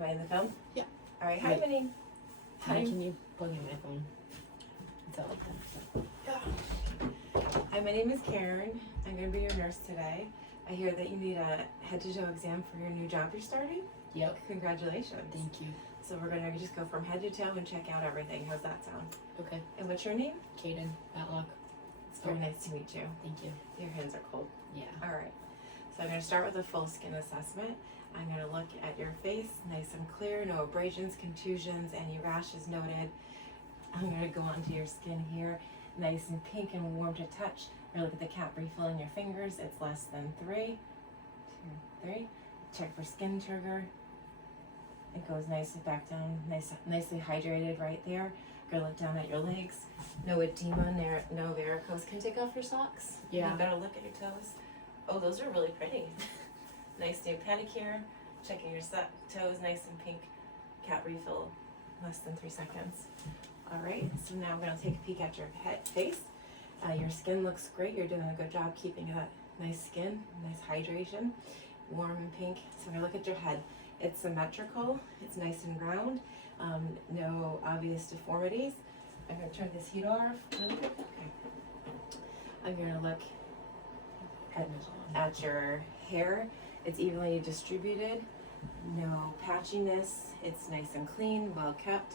Am I in the film? Yeah. All right. Hi, Minnie. Hi. Can you plug in my phone? Is that like that? Yeah. Hi, my name is Karen. I'm going to be your nurse today. I hear that you need a head-to-toe exam for your new job you're starting. Yep. Congratulations. Thank you. So we're going to just go from head to toe and check out everything. How's that sound? Okay. And what's your name? Kaden, Matlock. It's very nice to meet you. Thank you. Your hands are cold. Yeah. All right. So I'm going to start with a full skin assessment. I'm going to look at your face, nice and clear, no abrasions, contusions, any rashes noted. I'm going to go onto your skin here, nice and pink and warm to touch. Or look at the cap refill in your fingers. It's less than 3. 2, 3. Check for skin trigger. It goes nicely back down, nicely hydrated right there. Gonna look down at your legs. No edema, no varicose. Can you take off your socks? Yeah. You better look at your toes. Oh, those are really pretty. Nice new pedicure. Checking your toes, nice and pink. Cap refill, less than 3 seconds. All right, so now I'm gonna take a peek at your face. Your skin looks great. You're doing a good job keeping that nice skin, nice hydration, warm and pink. So I'm gonna look at your head. It's symmetrical, it's nice and round, no obvious deformities. I'm gonna turn this heat off really quick. Okay. I'm gonna look at your hair. It's evenly distributed, no patchiness. It's nice and clean, well kept,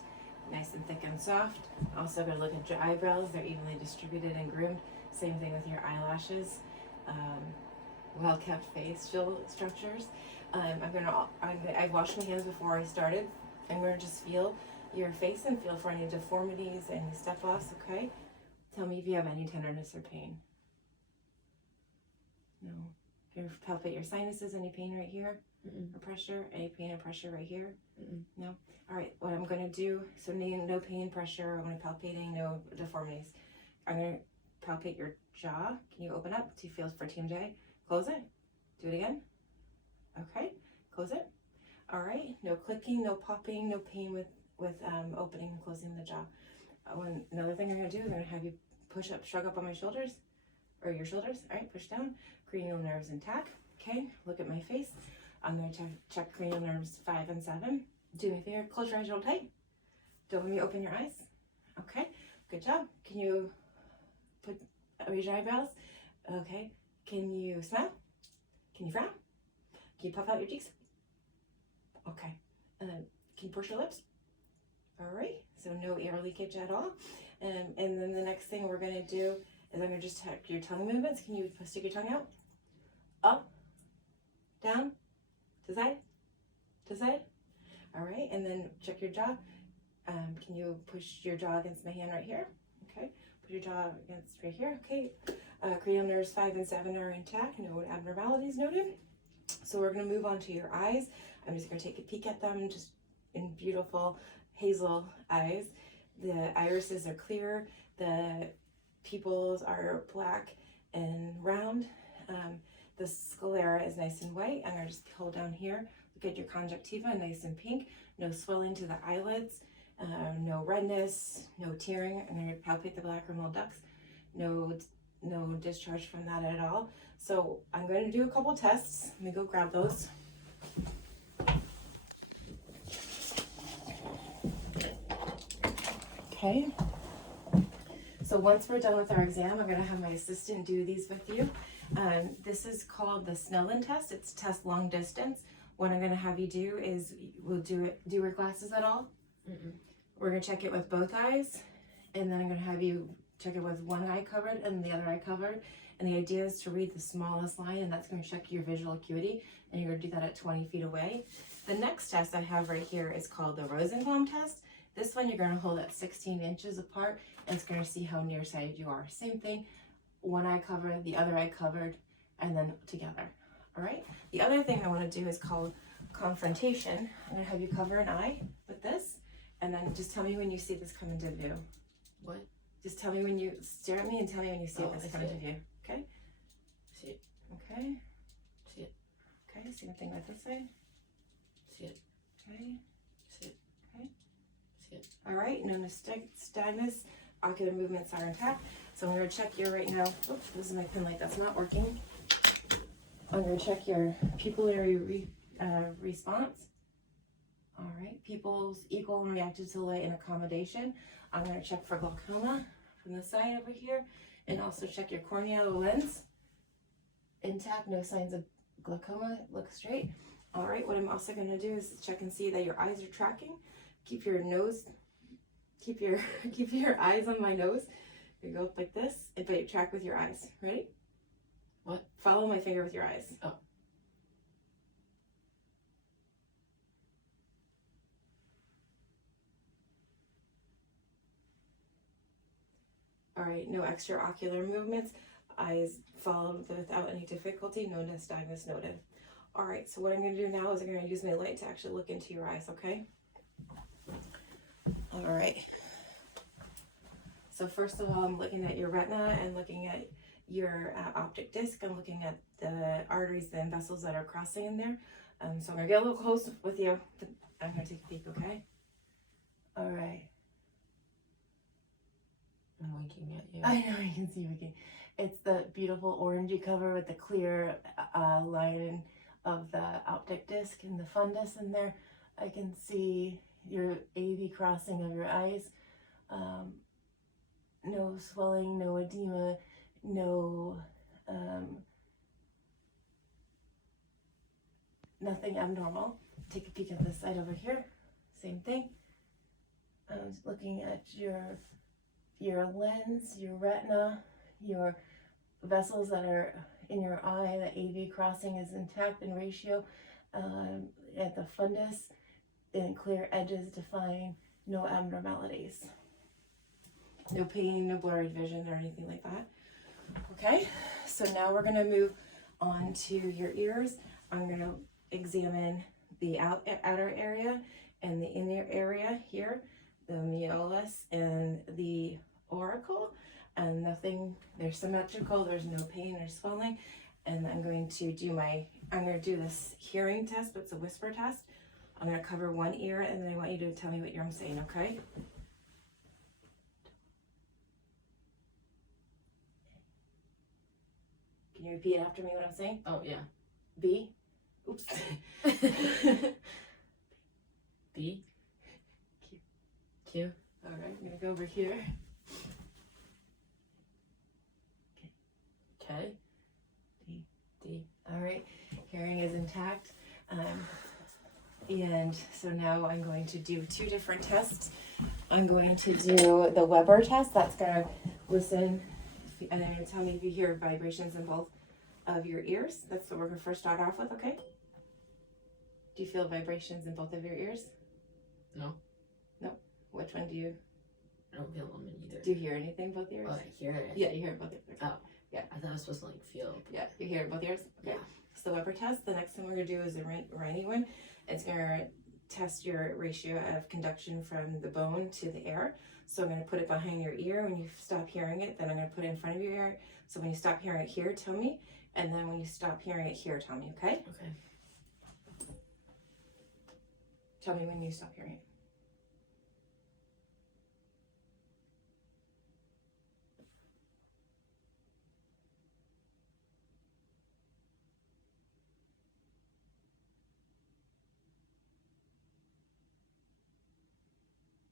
nice and thick and soft. Also gonna look at your eyebrows. They're evenly distributed and groomed. Same thing with your eyelashes. Well kept facial structures. I've washed my hands before I started. I'm going to just feel your face and feel for any deformities, any step-offs, okay? Tell me if you have any tenderness or pain. No. Can you palpate your sinuses? Any pain right here? Or pressure? Any pain or pressure right here? No? All right, what I'm going to do, so no pain, pressure, I'm going to palpating, no deformities. I'm going to palpate your jaw. Can you open up? Do you feel for TMJ? Close it. Do it again. Okay, close it. All right, no clicking, no popping, no pain with opening and closing the jaw. Another thing I'm gonna do is I'm gonna have you push up, shrug up on my shoulders, or your shoulders. All right, push down. Cranial nerves intact. Okay, look at my face. I'm gonna check cranial nerves 5 and 7. Do me a favor, close your eyes real tight. Don't let me open your eyes. Okay, good job. Can you raise your eyebrows? Okay, can you smile? Can you frown? Can you puff out your cheeks? Okay. Can you push your lips? All right. So no air leakage at all. And then the next thing we're going to do is I'm going to just check your tongue movements. Can you stick your tongue out? Up, down, to side, to side. All right. And then check your jaw. Can you push your jaw against my hand right here? Okay. Put your jaw against right here. Okay. Cranial nerves 5 and 7 are intact. No abnormalities noted. So we're going to move on to your eyes. I'm just going to take a peek at them, just in beautiful hazel eyes. The irises are clear. The pupils are black and round. The sclera is nice and white. I'm going to just hold down here. Look at your conjunctiva, nice and pink. No swelling to the eyelids. No redness, no tearing. I'm going to palpate the lacrimal ducts. No discharge from that at all. So I'm going to do a couple tests. Let me go grab those. Okay. So once we're done with our exam, I'm going to have my assistant do these with you. This is called the Snellen test. It's test long distance. What I'm going to have you do is, do you wear glasses at all? We're going to check it with both eyes, and then I'm going to have you check it with one eye covered and the other eye covered. And the idea is to read the smallest line, and that's going to check your visual acuity, and you're going to do that at 20 feet away. The next test I have right here is called the Rosenbaum test. This one you're going to hold at 16 inches apart, and it's going to see how nearsighted you are. Same thing, one eye covered, the other eye covered, and then together. All right? The other thing I want to do is called confrontation. I'm going to have you cover an eye with this, and then just tell me when you see this come into view. What? Just tell me when you stare at me and tell me when you see this come into view. Okay? See it. Okay. See it. Okay, same thing with this side. See it. Okay. See it. Okay. See it. All right, no nystagmus. Ocular movements are intact. So I'm going to check your right now. Oops, this is my pen light that's not working. I'm going to check your pupillary response. All right, pupils equal and reactive to light and accommodation. I'm going to check for glaucoma from the side over here, and also check your corneal lens. Intact, no signs of glaucoma, look straight. All right, what I'm also going to do is check and see that your eyes are tracking. Keep your nose, keep your eyes on my nose. You go up like this, but track with your eyes. Ready? What? Follow my finger with your eyes. Oh. All right, no extraocular movements. Eyes followed without any difficulty. No nystagmus noted. All right, so what I'm going to do now is I'm going to use my light to actually look into your eyes, okay? All right. So first of all, I'm looking at your retina and looking at your optic disc. I'm looking at the arteries and vessels that are crossing in there. So I'm going to get a little close with you. I'm going to take a peek, okay? All right. I'm winking at you. I know, I can see you winking. It's the beautiful orangey cover with the clear lining of the optic disc and the fundus in there. I can see your AV crossing of your eyes. No swelling, no edema, no nothing abnormal. Take a peek at this side over here. Same thing. I'm just looking at your lens, your retina, your vessels that are in your eye. The AV crossing is intact in ratio. At the fundus, and clear edges define, no abnormalities. No pain, no blurry vision or anything like that. Okay, so now we're gonna move on to your ears. I'm gonna examine the outer area and the inner area here, the meatus and the auricle, and nothing, they're symmetrical, there's no pain or swelling. And I'm going to do this hearing test, but it's a whisper test. I'm gonna cover one ear, and then I want you to tell me what I'm saying, okay? Can you repeat after me what I'm saying? Oh, yeah. B. Oops. B. Q. Q. All right, I'm gonna go over here. K. D. D. All right, hearing is intact. And so now I'm going to do two different tests. I'm going to do the Weber test. That's gonna listen, and then tell me if you hear vibrations in both of your ears. That's what we're gonna first start off with, okay? Do you feel vibrations in both of your ears? No. No. Which one do you? I don't feel them in either. Do you hear anything in both ears? Oh, I hear it. Yeah, you hear it both ears. Okay. Oh. Yeah. I thought I was supposed to feel. Yeah, you hear it both ears? Okay. Yeah. So the Weber test, the next thing we're gonna do is a Rainy one. It's gonna test your ratio of conduction from the bone to the air. So I'm gonna put it behind your ear. When you stop hearing it, then I'm gonna put it in front of your ear. So when you stop hearing it here, tell me. And then when you stop hearing it here, tell me, okay? Okay. Tell me when you stop hearing it.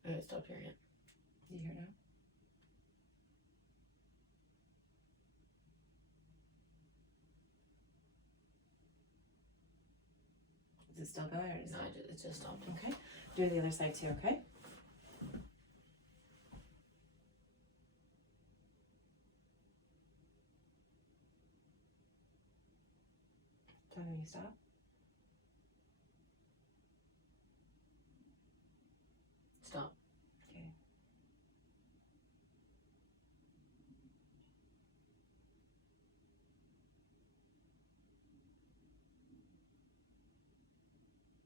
I stopped hearing it. You hear now? Is it still going or is No, it? it just stopped. Okay. Do the other side too, okay? Tell me when you stop. Stop. Okay.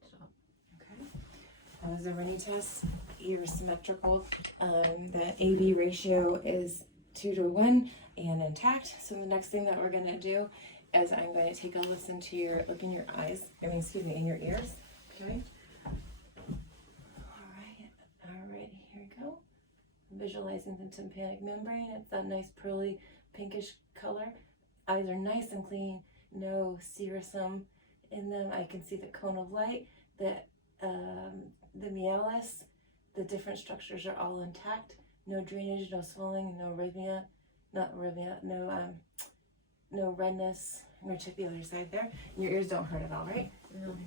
Stop. Okay. That was a runny test. Ear symmetrical. The AB ratio is 2-to-1 and intact. So the next thing that we're gonna do is I'm going to take a listen to your look in your eyes. In your ears. Okay. All right. Here we go. Visualizing the tympanic membrane. It's that nice pearly pinkish color. Eyes are nice and clean. No serosum in them. I can see the cone of light. The the different structures are all intact. No drainage, no swelling, no arrhythmia, no redness. I'm gonna check the other side there. And your ears don't hurt at all, right? No. Okay.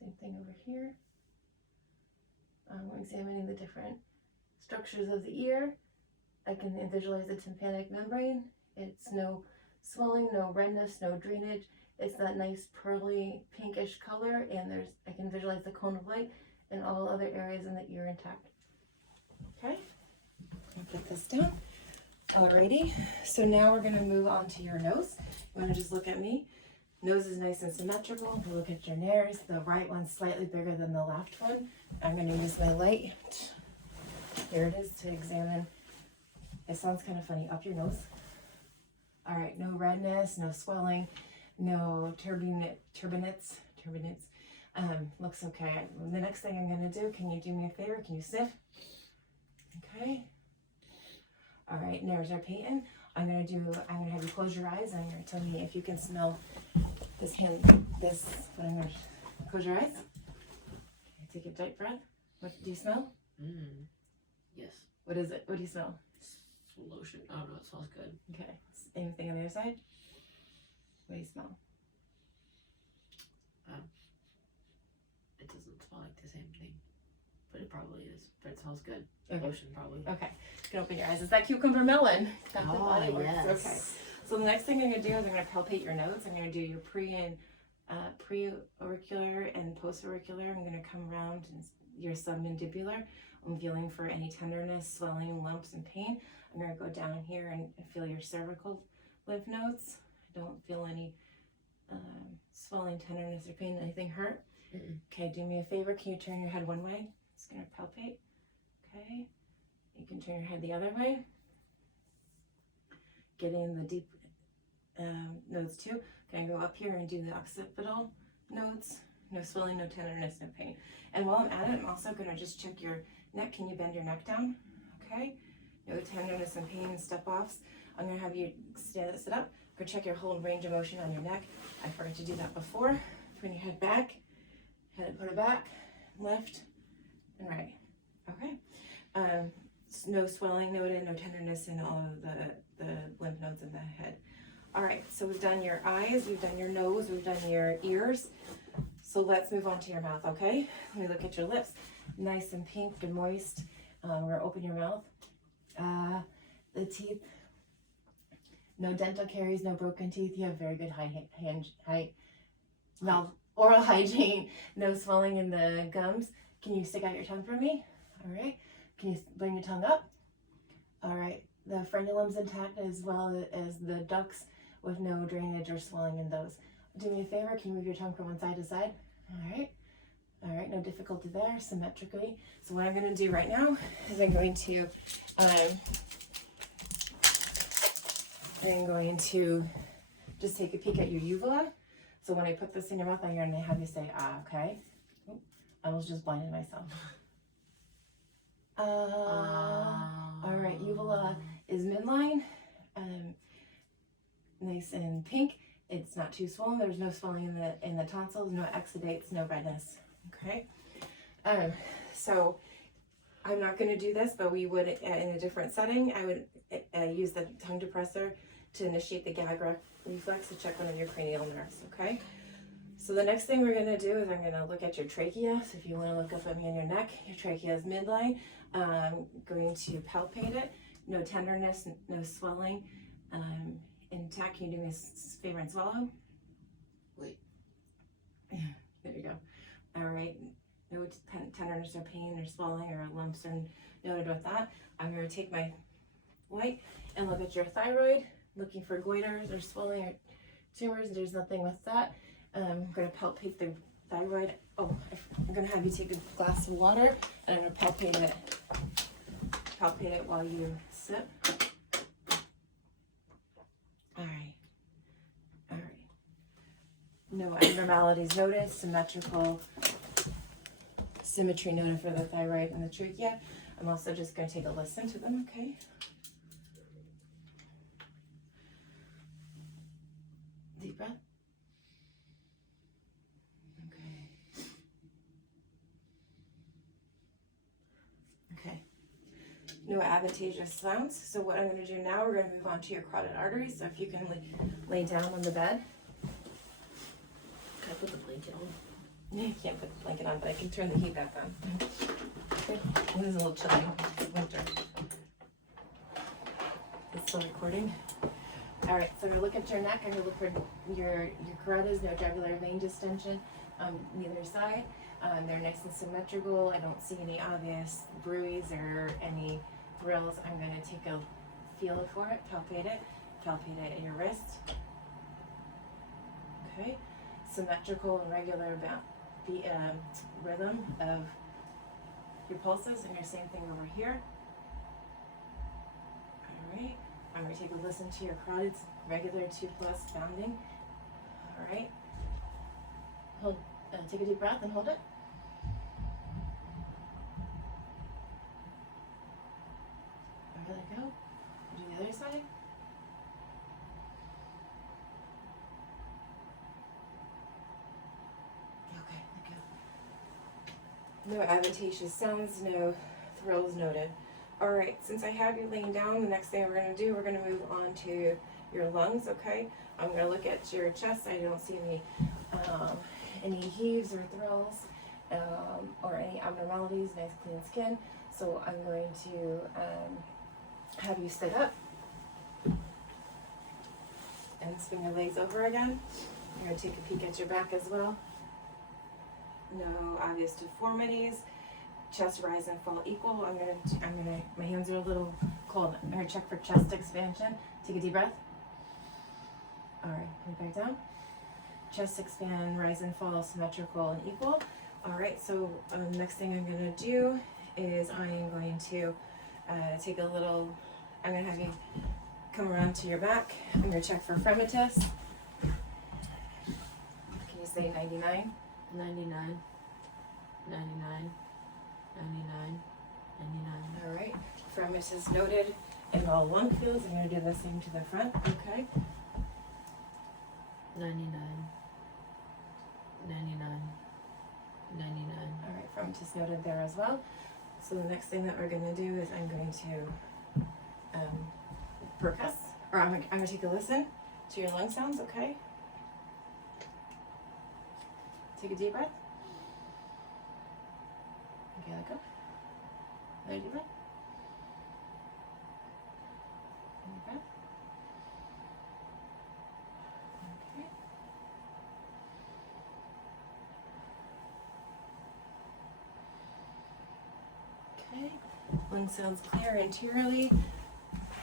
Same thing over here. We're examining the different structures of the ear. I can visualize the tympanic membrane. It's no swelling, no redness, no drainage. It's that nice pearly pinkish color, and I can visualize the cone of light and all other areas in the ear intact. Okay, I'll put this down. Alrighty, so now we're gonna move on to your nose. You wanna just look at me. Nose is nice and symmetrical. If you look at your nares, the right one's slightly bigger than the left one. I'm gonna use my light. Here it is to examine. It sounds kind of funny, up your nose. All right, no redness, no swelling, no turbinates. Looks okay. The next thing I'm gonna do, can you do me a favor? Can you sniff? Okay. All right, nares are patent. I'm gonna have you close your eyes, and I'm gonna tell me if you can smell close your eyes. Okay, take a deep breath. What do you smell? Yes. What is it? What do you smell? Lotion. Oh no, it smells good. Okay. Anything on the other side? What do you smell? It doesn't smell like the same thing, but it probably is. But it smells good. Okay. Lotion probably. Okay. You can open your eyes. Is that cucumber melon? That's the body works. Yes. Okay. So the next thing I'm gonna do is I'm gonna palpate your nose. I'm gonna do your pre-auricular and post-auricular. I'm gonna come around your submandibular. I'm feeling for any tenderness, swelling, lumps, and pain. I'm gonna go down here and feel your cervical lymph nodes. I don't feel any swelling, tenderness, or pain. Anything hurt? Okay, do me a favor. Can you turn your head one way? Just gonna palpate. Okay. You can turn your head the other way. Get in the deep nodes too. Can I go up here and do the occipital nodes? No swelling, no tenderness, no pain. And while I'm at it, I'm also gonna just check your neck. Can you bend your neck down? Okay. No tenderness and pain and step-offs. I'm gonna have you sit up. Go check your whole range of motion on your neck. I forgot to do that before. Turn your head back. Put it back, left, and right. Okay. No swelling noted, no tenderness in all of the lymph nodes in the head. All right, so we've done your eyes, we've done your nose, we've done your ears. So let's move on to your mouth, okay? Let me look at your lips. Nice and pink and moist. We're gonna open your mouth. The teeth, no dental caries, no broken teeth. You have very good oral hygiene. No swelling in the gums. Can you stick out your tongue for me? All right. Can you bring your tongue up? All right. The frenulum's intact as well as the ducts with no drainage or swelling in those. Do me a favor. Can you move your tongue from one side to side? All right. All right. No difficulty there. Symmetrically. So what I'm going to do right now is I'm going to just take a peek at your uvula. So when I put this in your mouth, I'm going to have you say, okay. I was just blinding myself. All right, uvula is midline, nice and pink. It's not too swollen. There's no swelling in the tonsils, no exudates, no redness. Okay. So I'm not going to do this, but we would, in a different setting, I would use the tongue depressor to initiate the gag reflex to check one of your cranial nerves. Okay. So the next thing we're going to do is I'm going to look at your trachea. So if you want to look up at me on your neck, your trachea is midline. Going to palpate it. No tenderness, no swelling. Intact. Can you do me a favor and swallow? Wait. There you go. All right. No tenderness or pain or swelling or lumps are noted with that. I'm going to take my light and look at your thyroid, looking for goiters or swelling or tumors. There's nothing with that. I'm going to palpate the thyroid. Oh, I'm going to have you take a glass of water and I'm going to palpate it. Palpate it while you sip. All right. All right. No abnormalities noted. Symmetry noted for the thyroid and the trachea. I'm also just going to take a listen to them, okay? Deep breath. Okay. no advantageous sounds. So what I'm going to do now, we're going to move on to your carotid arteries. So if you can lay down on the bed. Can I put the blanket on? You can't put the blanket on, but I can turn the heat back on. Okay. This is a little chilly. It's winter. It's still recording. All right, so look at your neck. I'm going to look for your carotids, no jugular vein distension on neither side. They're nice and symmetrical. I don't see any obvious bruise or any brills. I'm going to take a feel for it, palpate it at your wrist. Okay, symmetrical and regular rhythm of your pulses, and your same thing over here. All right, I'm going to take a listen to your carotids, regular 2+ bounding. All right, hold. Take a deep breath and hold it. Let it go. Do the other side. Okay, let go. No advantageous sounds, no thrills noted. All right, since I have you laying down, the next thing we're going to do, we're going to move on to your lungs, okay? I'm going to look at your chest. I don't see any heaves or thrills or any abnormalities, nice clean skin. So I'm going to have you sit up and spin your legs over again. I'm going to take a peek at your back as well. No obvious deformities. Chest rise and fall equal. My hands are a little cold. I'm going to check for chest expansion. Take a deep breath. All right, put it back down. Chest expand, rise and fall, symmetrical and equal. All right, so next thing I'm going to do is I am going to take a little, I'm going to have you come around to your back. I'm going to check for fremitus. Can you say 99? 99, 99, 99, 99. All right, fremitus is noted in all lung fields. I'm going to do the same to the front, okay? 99, 99, 99. All right, fremitus noted there as well. So the next thing that we're going to do is I'm going to percuss, or I'm going to take a listen to your lung sounds, okay? Take a deep breath. Okay, let go. Another deep breath. Deep breath. Okay. Okay. Lung sounds clear anteriorly.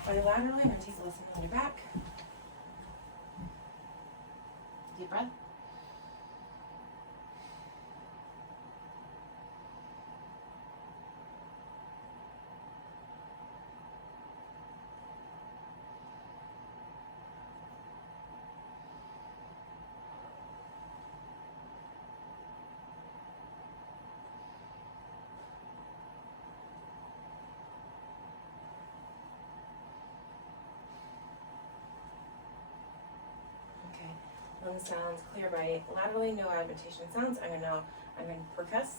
Bilaterally, I'm going to take a listen on your back. Deep breath. Lung sounds clear bilaterally, no adaptation sounds. I'm going to percuss.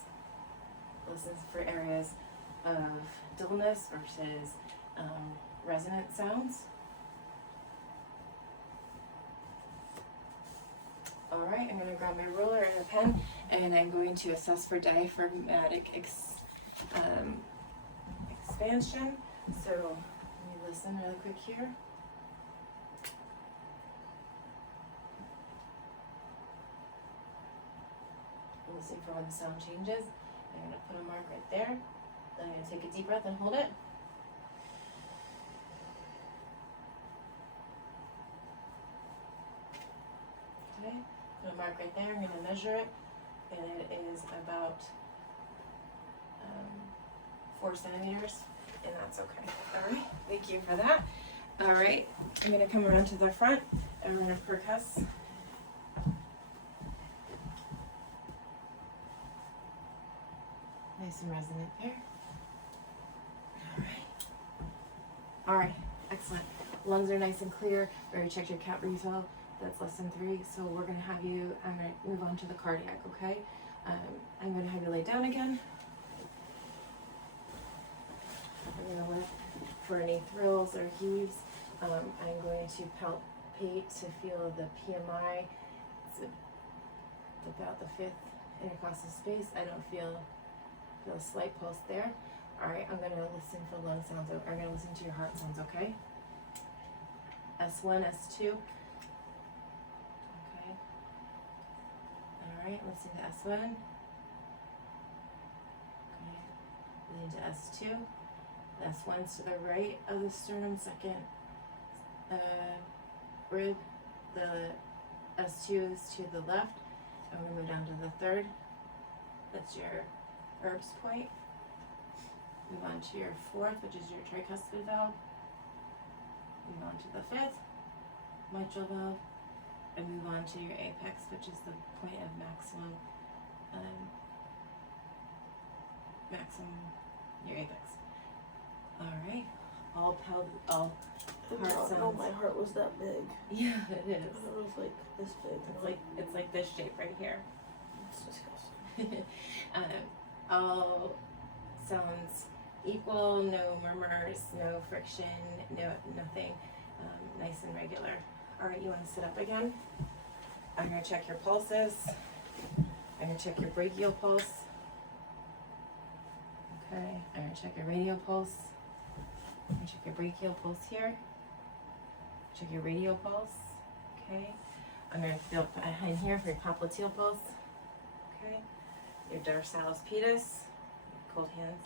Listen for areas of dullness versus resonant sounds. All right, I'm going to grab my ruler and a pen, and I'm going to assess for diaphragmatic expansion. So let me listen really quick here. Listen for when the sound changes. I'm going to put a mark right there. Then I'm going to take a deep breath and hold it. Okay, put a mark right there. I'm going to measure it, and it is about 4 centimeters, and that's okay. All right, thank you for that. All right, I'm going to come around to the front, and we're going to percuss. Nice and resonant there. All right, excellent. Lungs are nice and clear. We already checked your cat refill. That's less than 3. So we're gonna have you, I'm gonna move on to the cardiac, okay? I'm gonna have you lay down again. We're gonna lift for any thrills or heaves. I'm going to palpate to feel the PMI. It's about the 5th intercostal space. I don't feel a slight pulse there. All right, I'm going to listen for lung sounds. I'm going to listen to your heart sounds, okay? S1, S2. Okay. All right, listen to S1. Okay. Listen to S2. S1's to the right of the sternum, second rib. The S2 is to the left. I'm going to move down to the third. That's your Erb's point. Move on to your fourth, which is your tricuspid valve. Move on to the fifth, mitral valve, and move on to your apex, which is the point of maximum, your apex. All right, all heart sounds. No, my heart was that big. Yeah, it is. It was like this big. It's like this shape right here. It's disgusting. All sounds equal, no murmurs, no friction, nothing, nice and regular. All right, you want to sit up again? I'm going to check your pulses. I'm going to check your brachial pulse. Okay, I'm going to check your radial pulse. I'm going to check your brachial pulse here. Check your radial pulse. Okay, I'm going to feel behind here for your popliteal pulse. Okay, your dorsalis pedis, cold hands,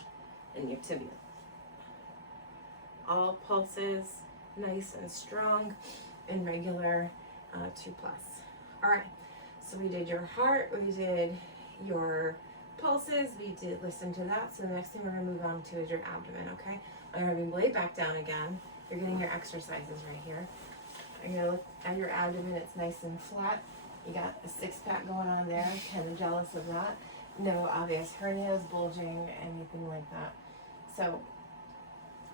and your tibia. All pulses nice and strong and regular, 2+. All right, so we did your heart, we did your pulses, we did listen to that. So the next thing we're gonna move on to is your abdomen, okay? I'm gonna be laid back down again. You're getting your exercises right here. I'm gonna look at your abdomen, it's nice and flat. You got a 6-pack going on there, kind of jealous of that. No obvious hernias, bulging, anything like that. So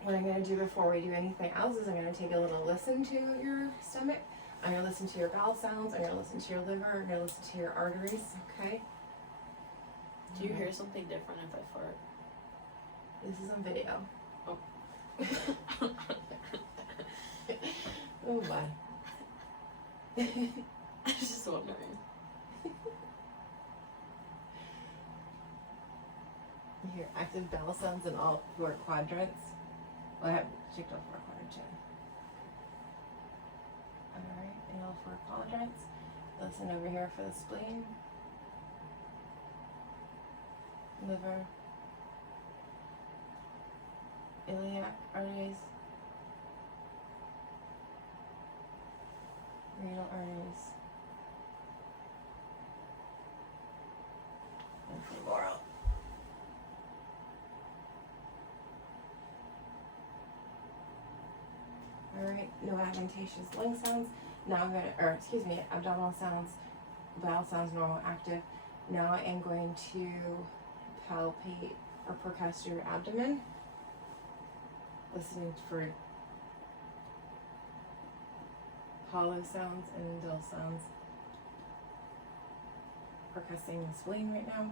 what I'm going to do before we do anything else is I'm going to take a little listen to your stomach. I'm going to listen to your bowel sounds. I'm going to listen to your liver. I'm going to listen to your arteries, okay? Do you hear something different if I fart? This is on video. Oh. Oh my. I was just wondering. You hear active bowel sounds in all 4 quadrants. Well, I have checked all 4 quadrants. Alright, in all 4 quadrants. Listen over here for the spleen, liver, iliac arteries, renal arteries, and femoral. Alright, no adventitious lung sounds. Now I'm gonna, abdominal sounds, bowel sounds normal, active. Now I am going to palpate or percuss your abdomen, listening for hollow sounds and dull sounds. Percussing the spleen right now.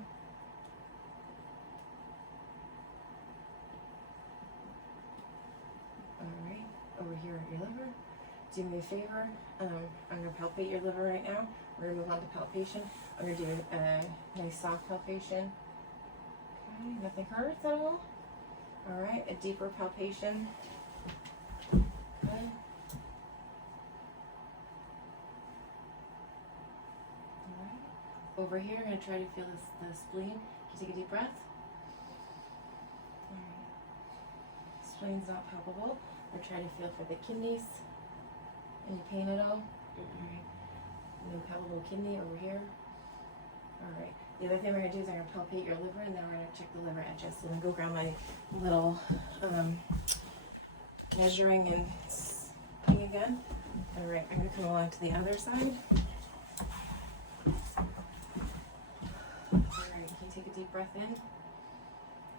Alright, over here at your liver. Do me a favor, I'm going to palpate your liver right now. We're going to move on to palpation. I'm going to do a nice soft palpation. Okay, nothing hurts at all. Alright, a deeper palpation. Okay. Alright, over here, I'm going to try to feel the spleen. Can you take a deep breath? Alright, spleen's not palpable. We're trying to feel for the kidneys. Any pain at all? Alright. No palpable kidney over here. Alright. The other thing we're going to do is I'm going to palpate your liver, and then we're going to check the liver edges. So I'm going to go grab my little measuring and thing again. Alright, I'm going to come along to the other side. Alright, can you take a deep breath in?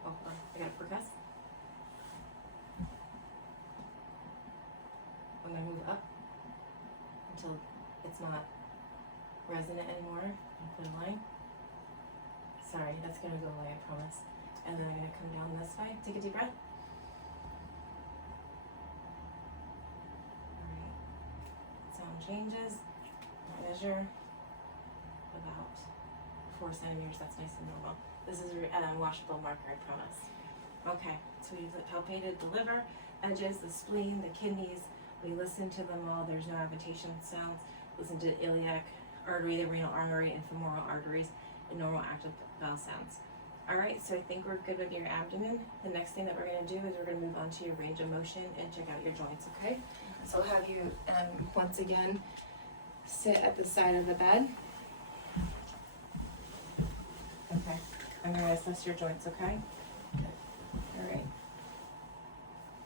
Oh, hold on. I got to percuss. I'm going to move up until it's not resonant anymore and put in line. Sorry, that's going to go away, I promise. And then I'm going to come down this way. Take a deep breath. changes. Measure about 4 centimeters. That's nice and normal. This is a washable marker, I promise. Okay, so we palpated the liver, edges, the spleen, the kidneys. We listened to them all. There's no agitation sounds. Listen to iliac artery, the renal artery, and femoral arteries, and normal active bowel sounds. All right, so I think we're good with your abdomen. The next thing that we're going to do is we're going to move on to your range of motion and check out your joints, okay? So I'll have you, once again, sit at the side of the bed. Okay, I'm going to assess your joints, okay? All right.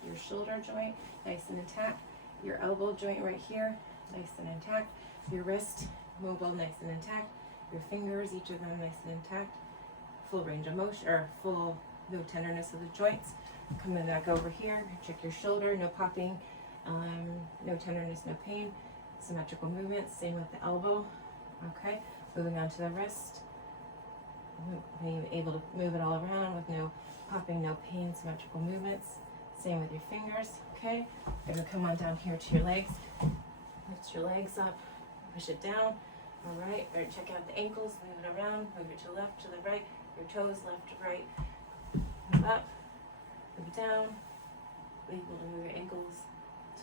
Your shoulder joint, nice and intact. Your elbow joint right here, nice and intact. Your wrist, mobile, nice and intact. Your fingers, each of them nice and intact. Full range of motion, or full, no tenderness of the joints. Coming back over here, check your shoulder, no popping, no tenderness, no pain. Symmetrical movements, same with the elbow. Okay, moving on to the wrist. Being able to move it all around with no popping, no pain, symmetrical movements. Same with your fingers, okay? You're gonna come on down here to your legs. Lift your legs up, push it down. All right, we're gonna check out the ankles, move it around, move it to the left, to the right. Your toes, left to right. Move up, move it down. Be able to move your ankles,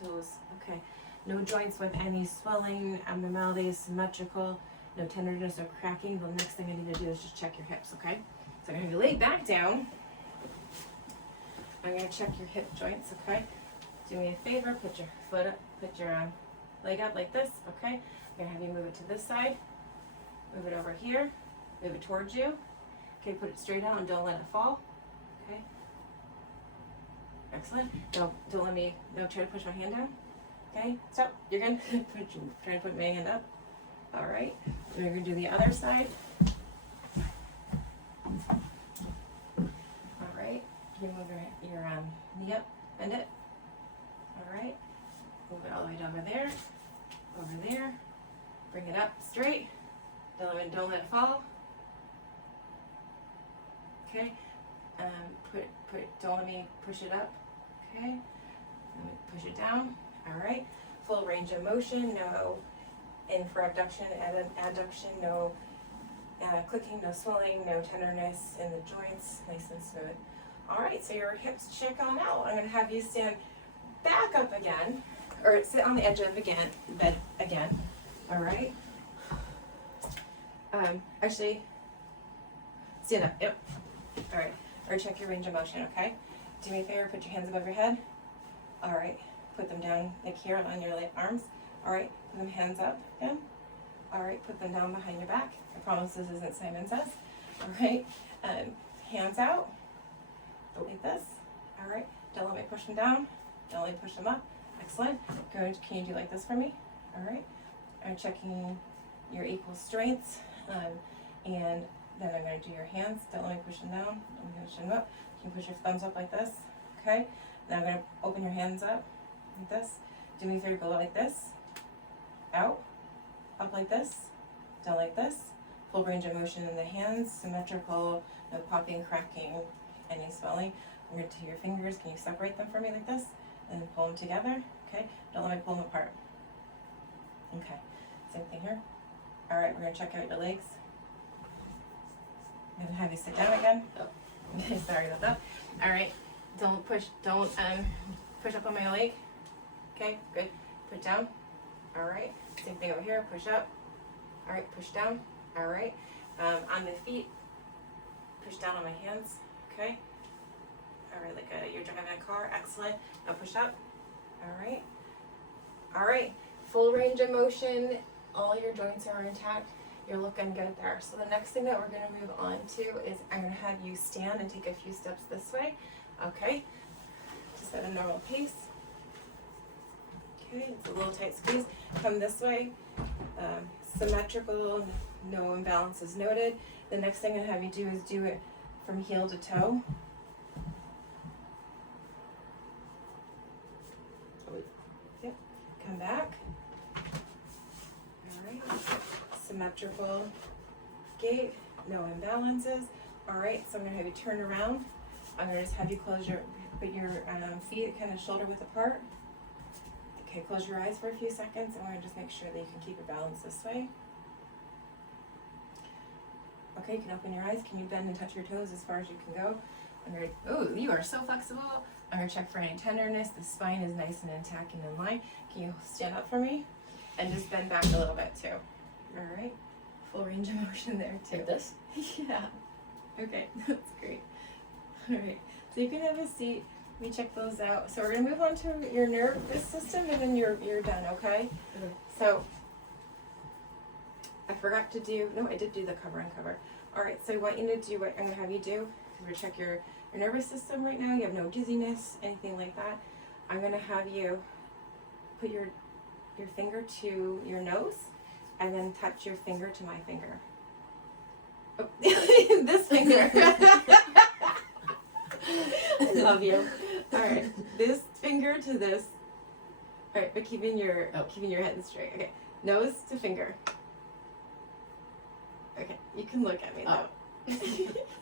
toes, okay. No joints with any swelling, abnormalities, symmetrical, no tenderness or cracking. The next thing I need to do is just check your hips, okay? So I'm gonna have you lay back down. I'm gonna check your hip joints, okay? Do me a favor, put your foot up, put your leg up like this, okay? I'm gonna have you move it to this side, move it over here, move it towards you. Okay, put it straight out and don't let it fall, okay? Excellent. Don't let me, try to push my hand down. Okay, stop, you're good. Try to put my hand up. All right, we're gonna do the other side. All right, you move your knee up, bend it. All right, move it all the way down over there. Bring it up straight. Don't let it fall. Okay, don't let me push it up. Okay, let me push it down. All right, full range of motion. No in for abduction, adduction, no clicking, no swelling, no tenderness in the joints, nice and smooth. All right, so your hips check on out. I'm gonna have you stand back up again, or sit on the edge of bed again. All right. Actually, stand up. Yep. All right. Or check your range of motion. Okay. Do me a favor. Put your hands above your head. All right. Put them down like here on your arms. All right. Put them hands up again. All right. Put them down behind your back. I promise this isn't Simon Says. All right. Hands out. Like this. All right. Don't let me push them down. Don't let me push them up. Excellent. Good. Can you do like this for me? All right. I'm checking your equal strengths. And then I'm going to do your hands. Don't let me push them down. I'm going to push them up. You can push your thumbs up like this. Okay. Now I'm going to open your hands up like this. Do me a favor, go like this. Out. Up like this. Down like this. Full range of motion in the hands. Symmetrical. No popping, cracking, any swelling. I'm going to do your fingers. Can you separate them for me like this? And then pull them together. Okay. Don't let me pull them apart. Okay. Same thing here. All right. We're going to check out your legs. I'm gonna have you sit down again. Oh, sorry about that. All right, don't push up on my leg. Okay, good. Put down. All right, same thing over here. Push up. All right, push down. All right, on the feet. Push down on my hands. Okay. All right, like you're driving a car. Excellent. Now push up. All right. All right. Full range of motion. All your joints are intact. You're looking good there. So the next thing that we're going to move on to is I'm going to have you stand and take a few steps this way. Okay. Just at a normal pace. Okay. It's a little tight squeeze. Come this way. Symmetrical. No imbalances noted. The next thing I'm going to have you do is do it from heel to toe. Yep. Come back. All right. Symmetrical gait, no imbalances. All right, so I'm gonna have you turn around. I'm gonna just have you put your feet kind of shoulder width apart. Okay, close your eyes for a few seconds, and we're gonna just make sure that you can keep your balance this way. Okay, you can open your eyes. Can you bend and touch your toes as far as you can go? Oh, you are so flexible. I'm gonna check for any tenderness. The spine is nice and intact and in line. Can you stand up for me? And just bend back a little bit too. All right, full range of motion there too. Like this? Yeah. Okay, that's great. All right, so you can have a seat. We check those out. So we're gonna move on to your nervous system, and then you're done. Okay. Okay. So I forgot to do. No, I did do the cover and cover. All right. So I want you to do what I'm gonna have you do. We're gonna check your nervous system right now. You have no dizziness, anything like that. I'm gonna have you put your finger to your nose, and then touch your finger to my finger. Oh, this finger. I love you. All right, this finger to this. All right, but keeping your head straight. Okay, nose to finger. Okay, you can look at me now.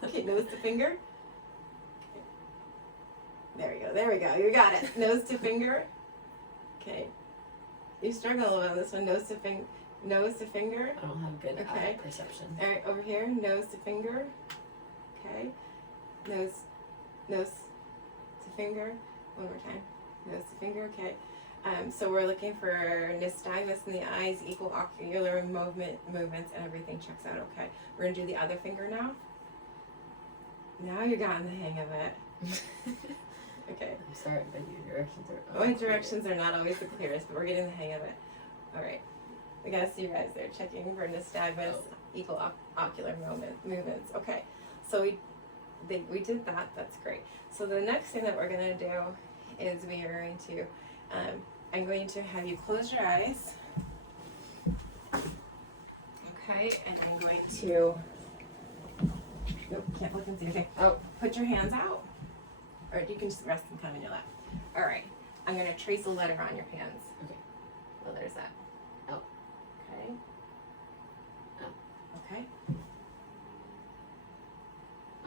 Okay, nose to finger. Okay. There we go. You got it. Nose to finger. Okay. You struggle a little bit on this one. Nose to finger. I don't have good Okay. eye perception. All right, over here, nose to finger. Okay. Nose to finger. One more time. Nose to finger. Okay. So we're looking for nystagmus in the eyes, equal ocular movements, and everything checks out okay. We're gonna do the other finger now. Now you're gotten the hang of it. Okay. I'm sorry, but your directions are. My directions are not always the clearest, but we're getting the hang of it. All right. We gotta see you guys there checking for nystagmus, equal ocular movements. Okay. So we did that. That's great. So the next thing that we're gonna do is we are going to. I'm going to have you close your eyes. Okay, and I'm going to. Nope, can't look and see. Okay. Oh, put your hands out. Or you can just rest them kind of in your lap. All right. I'm going to trace a letter on your hands. Okay. Well, there's that. Oh. Okay. Oh. Okay.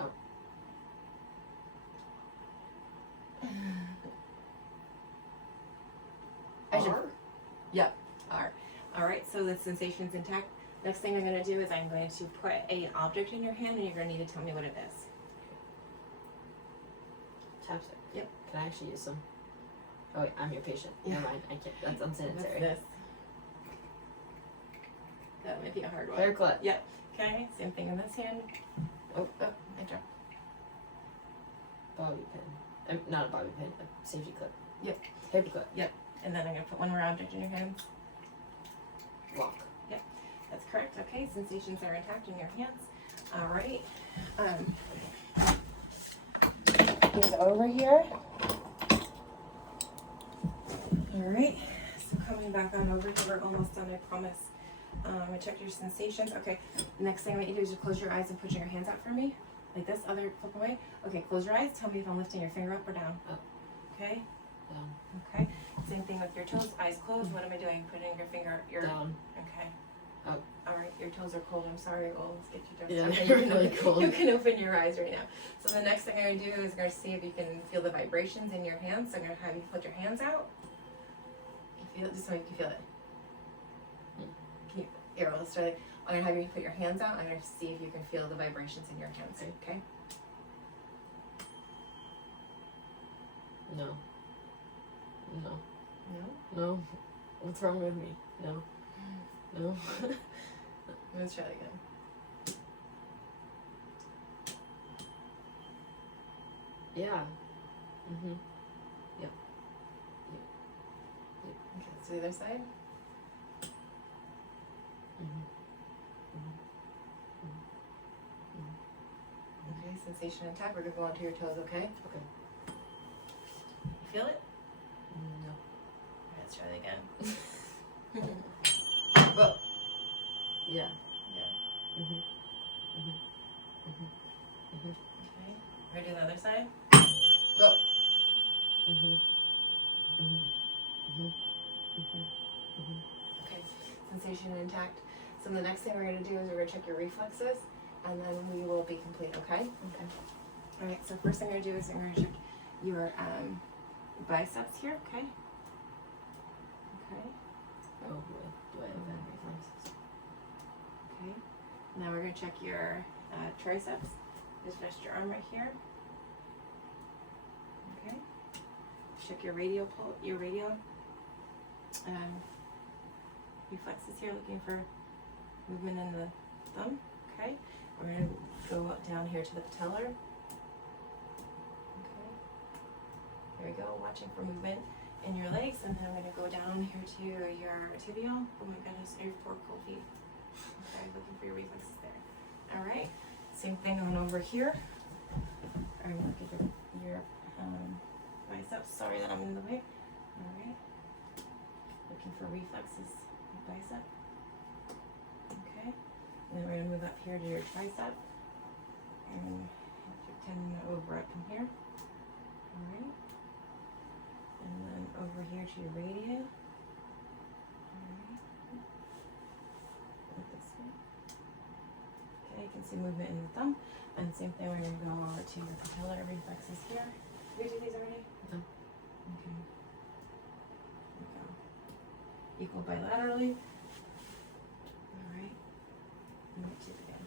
Oh. R? Yep. R. All right. So the sensation's intact. Next thing I'm going to do is I'm going to put an object in your hand, and you're going to need to tell me what it is. Chapstick. Yep. Can I actually use some? Oh wait, I'm your patient. Yeah. Never mind. I can't. That's unsanitary. What's this? That might be a hard one. Haircut. Yep. Okay. Same thing in this hand. Oh, I dropped. Bobby pin. Not a bobby pin. A safety clip. Yep. Paper clip. Yep. And then I'm going to put one more object in your hand. Lock. That's correct. Okay, sensations are intact in your hands. All right. He's over here. All right. So coming back on over here, we're almost done, I promise. I checked your sensations. Okay. Next thing I want you to do is just close your eyes and put your hands out for me, like this. Other flip away. Okay. Close your eyes. Tell me if I'm lifting your finger up or down. Up. Okay. Down. Okay. Same thing with your toes. Eyes closed. What am I doing? Putting your finger. Down. Okay. Up. All right, your toes are cold. I'm sorry. We'll get you dressed. Yeah, Okay, they're you can really open- cold. You can open your eyes right now. So the next thing I'm going to do is going to see if you can feel the vibrations in your hands. So I'm going to have you put your hands out. You feel it? Just so you can feel it. Can you? Here, let's try. I'm going to have you put your hands out. I'm going to see if you can feel the vibrations in your hands. Okay? No. No. No? No. What's wrong with me? No. No. Let's try it again. Yeah. Mhm. Okay, let's do the other side. Mhm. Okay, sensation intact. We're going to go on to your toes, okay? Okay. You feel it? No. Let's try it again. Whoa. Yeah. Yeah. Mhm. Okay. Ready to do the other side? Go. Mhm. Okay. Sensation intact. So the next thing we're going to do is we're going to check your reflexes, and then we will be complete, okay? Okay. All right. So first thing I'm going to do is I'm going to check your biceps here, okay? Okay. Oh, do I have any reflexes? Okay. Now we're gonna check your triceps. Just rest your arm right here. Okay. Check your radial reflexes here, looking for movement in the thumb. Okay. We're gonna go up down here to the patellar. Okay. There we go. Watching for movement in your legs, and then I'm gonna go down here to your tibial. Oh my goodness, your poor cold feet. Okay, looking for your reflexes there. All right. Same thing on over here. I'm looking for your biceps. Sorry that I'm in the way. All right. Looking for reflexes, bicep. Okay. And then we're gonna move up here to your tricep, and tendon over up from here. All right. And then over here to your radial. All right. Like this way. Okay, you can see movement in the thumb. And same thing, we're going to go over to the patellar reflexes here. Did we do these already? No. Okay. There we go. Equal bilaterally. Alright. And let's do it again.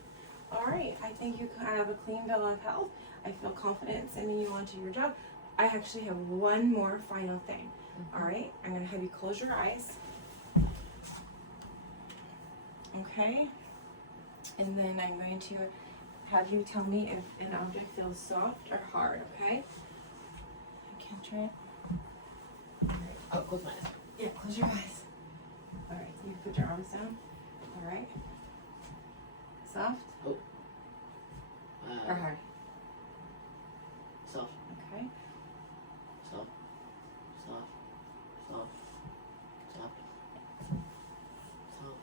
Alright, I think you have a clean bill of health. I feel confident in sending you on to your job. I actually have one more final thing. Alright, I'm going to have you close your eyes. Okay. And then I'm going to have you tell me if an object feels soft or hard, okay? I can't try it. Alright. Oh, close my eyes. Yeah, close your eyes. Alright, you can put your arms down. Alright. Soft or hard? Soft, Okay. soft, soft, soft, soft, soft,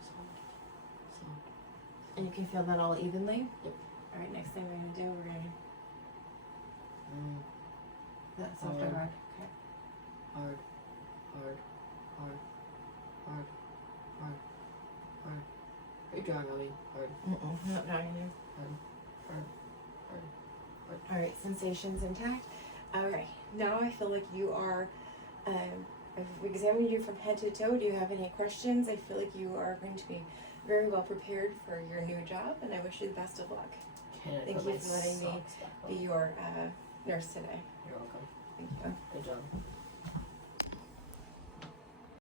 soft, soft. And you can feel that all evenly? Yep. Alright, next thing we're gonna do, we're gonna Mm, that soft or Hard. hard. Okay. hard, hard, hard, hard, hard, hard. Are you drawing on me? Hard, I'm not drawing you. hard, hard, hard. Alright, sensations intact. Alright, now I feel like you are, I've examined you from head to toe. Do you have any questions? I feel like you are going to be very well prepared for your new job, and I wish you the best of luck. Can I Thank put you my for letting me socks back be on? your nurse today. You're welcome. Thank you. Good job.